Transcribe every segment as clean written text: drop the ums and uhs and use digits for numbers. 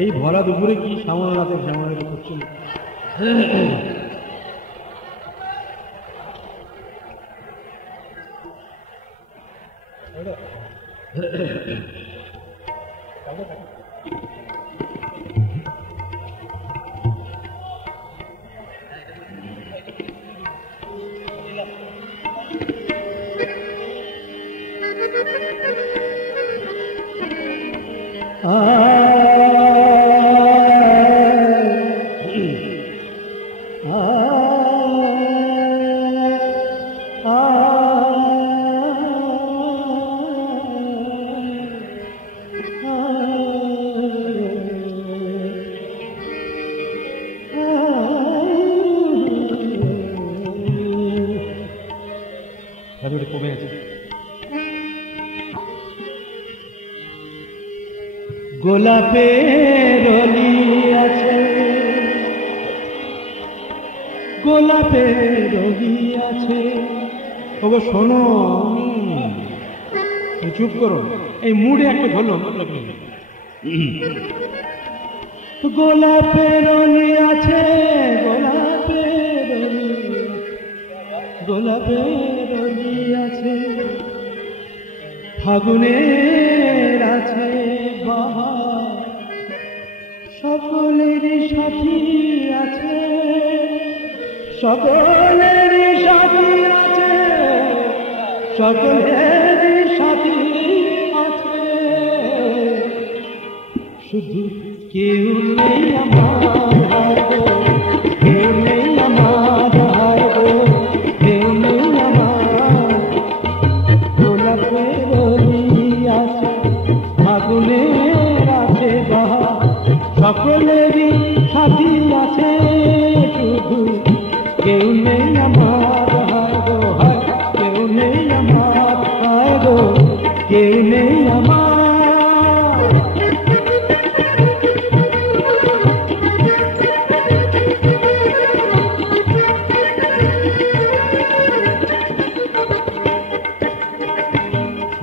এই ভরা দুপুরে কি শ্যামল রাতের শ্যামলের করছিল। কমে আছে। গোলাপের অলি আছে, গোলাপের অলি আছে। ওগো শোনো, চুপ করো, এই মুডে একটা ধরলো। গোলাপের অলি আছে, গোলাপের অলি, গোলাপের অলি আছে। ফাগুনের আছে বাহার, সকলেরই সাথী আছে, সকলেরই সাথী আছে, সকলেরই সাথী আছে। শুধু কেউ নেই আমার, কেউ নেই আমার, কেউ নেই আমার। গোলাপের অলি আছে, ফাগুনের আছে বাহার, সকলেরই সাথী আছে। শুধু কেউ নেই আমার, কেউ নেই আমার, কেউ নেই আমার।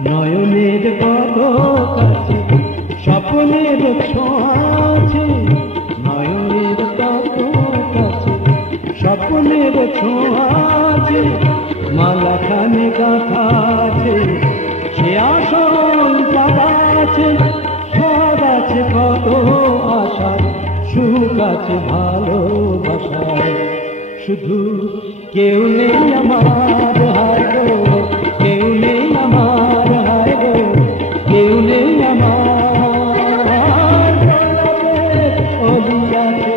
নয়নের কত কাছে স্বপ্নের ছোঁয়া আছে, নয়নের কত কাছে স্বপ্নের ছোঁয়া আছে। মালাখানে গাথা আছে, সে আসল টাকা আছে। সব আছে কত আশা, সুখ আছে ভালোবাসায়। শুধু কেউ নেই আমার, কেউ নেই আমার, কেউ নেই আমার। অলি আছে,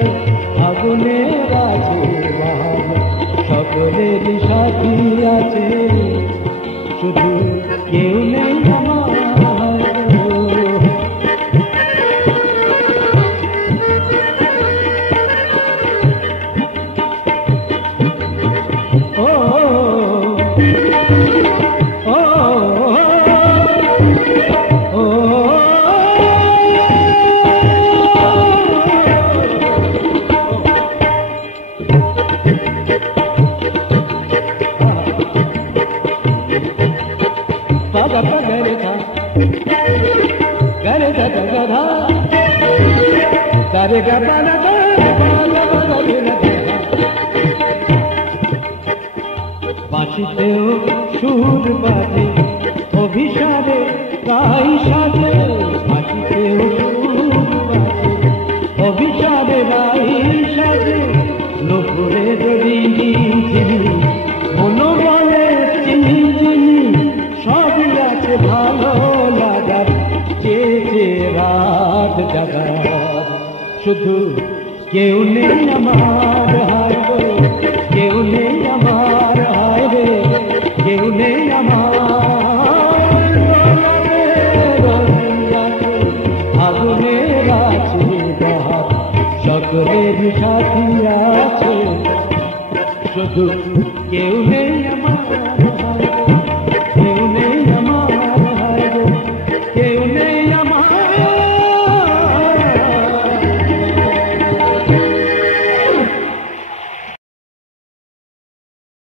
ফাগুনের আছে বাহার, সকলেরই সাথী আছে। শুধু কেউ নেই আমার। বাঁশিতেও সুর বাজে, অভিসারে গাই সাজে। বাঁশিতেও সুর বাজে, অভিসারে গাই সাজে। নুপুরে দড়ি চিনি, মনো বলে চিনি চিনি। সবই আছে ভালো লাগার, চেয়ে রাত জাগার। শুধু কেউ নেই আমার, কেউ নেই আমার, কেউ নেই আমার। ফাগুনের আছে বাহার, সকলের সাথী আছে। শুধু কেউ নেই